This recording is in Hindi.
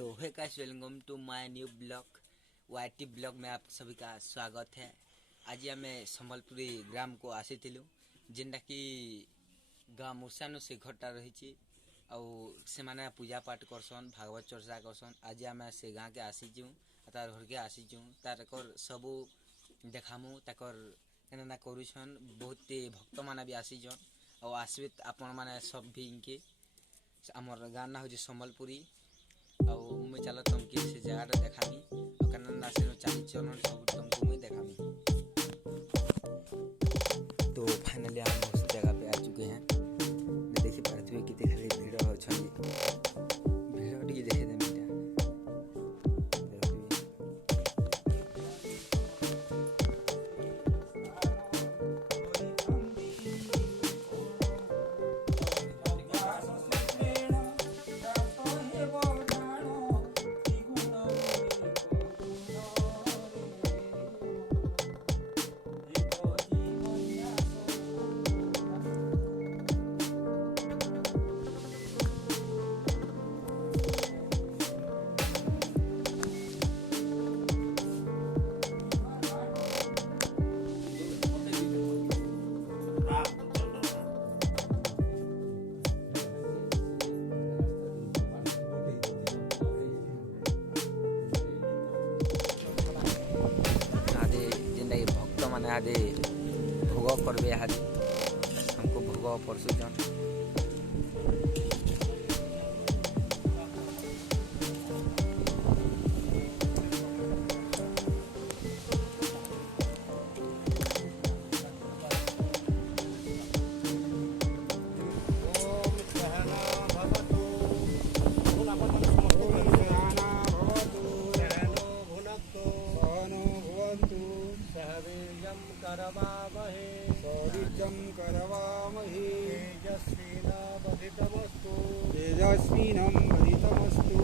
तो hey guys, welcome to my new blog YT blog में आप सभी का स्वागत है। आज आम संबलपुरी ग्राम को आसीलु जेनटा कि गाँ मूर्सानु से घरटा रही से माने पूजा पाठ करसन, भागवत चर्चा करसन। आज आम से गाँ के आसीचु, तार घर के आसीचु, तार सबू देखामु ताकर केना करुछन। बहुत भक्त माने भी आसीचन और आसबे आपण माने सब भी इनके आमर गाँ ना हूँ संबलपुरी। मुझे चलो तुमके से जगह देखामी और चाली चलन सब तुमको मुझे देखामी। तो फाइनली हम उस जगह पे आ चुके हैं। देखी पारे कितने खाली भीड़ अच्छी भीड़ टी देखे दे आदे भोग करबे हमको भोग परसुजन। तेजस्विनं वधितमस्तु